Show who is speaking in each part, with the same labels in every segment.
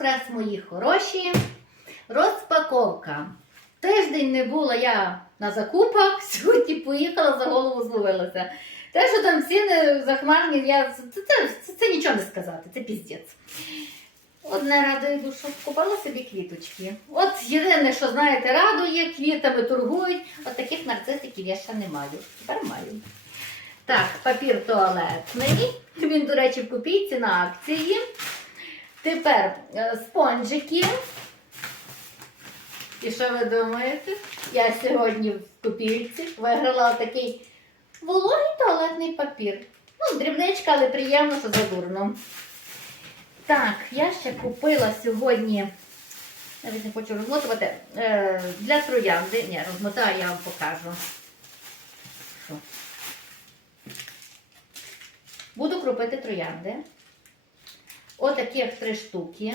Speaker 1: Воскрес, мої хороші. Розпаковка. Тиждень не була я на закупах, сьогодні поїхала за голову зловилася. Те, що там ціни захмарні, я... це, це, це, це нічого не сказати, це піздець. Одне радує душу, купила собі квіточки. От єдине, що знаєте, радує, квітами торгують. От таких нарцисиків я ще не маю. Тепер маю. Так, папір туалетний. Він, до речі, в копійці на акції. Тепер е, спонжики. І що ви думаєте? Я сьогодні в копійці виграла такий вологий туалетний папір. Ну, дрібничка, але приємно, що задурно. Так, я ще купила сьогодні, навіть не хочу розмотувати, е, для троянди. Ні, розмотаю, я вам покажу. Буду кропити троянди. Отаких три штуки,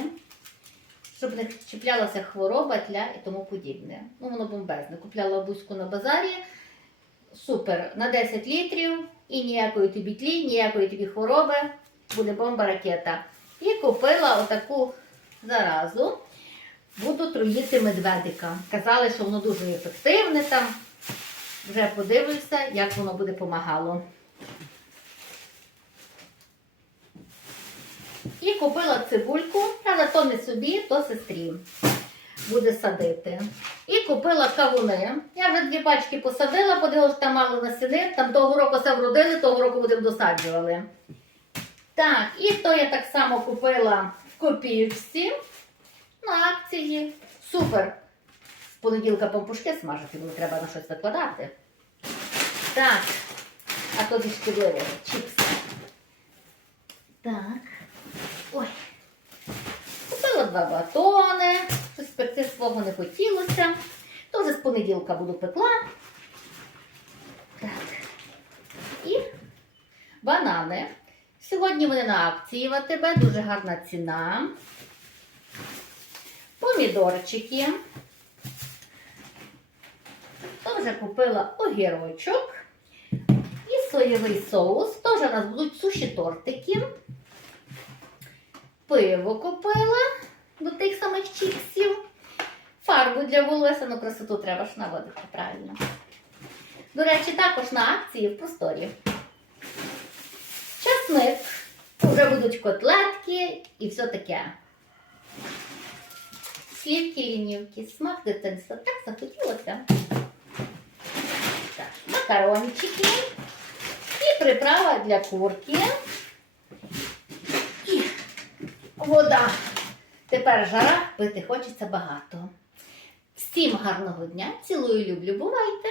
Speaker 1: щоб не чіплялася хвороба, тля і тому подібне. Ну, воно бомбезне. Купляла бузьку на базарі. Супер. На 10 літрів і ніякої тобі тлі, ніякої тобі хвороби. Буде бомба ракета. І купила отаку заразу. Буду труїти медведика. Казали, що воно дуже ефективне там. Вже подивлюся, як воно буде помагало. І купила цибульку, але то не собі, то сестрі буде садити. І купила кавуни. Я вже дві пачки посадила, подивилася, там мало насіни. Там того року все вродили, того року будемо досаджували. Так, і то я так само купила в копійці на акції. Супер! З понеділка пампушки смажити, бо треба на щось викладати. Так, а то зі шкідливого чіпси. Так. Ой. Купила два батони. Щось пекти свого не хотілося. То вже з понеділка буду пекла. Так. І банани. Сьогодні вони на акції в АТБ, дуже гарна ціна. Помідорчики. Теж купила огірочок. І соєвий соус. Теж у нас будуть суші тортики. Пиво купила до тих самих чіпсів. Фарбу для волосся, ну красоту треба ж наводити правильно. До речі, також на акції в просторі. Часник. Вже будуть котлетки і все таке. Слівки лінівки, смак дитинства. Так захотілося. Так, макарончики. І приправа для курки. І вода. Тепер жара, пити хочеться багато. Всім гарного дня. Цілую, люблю, бувайте!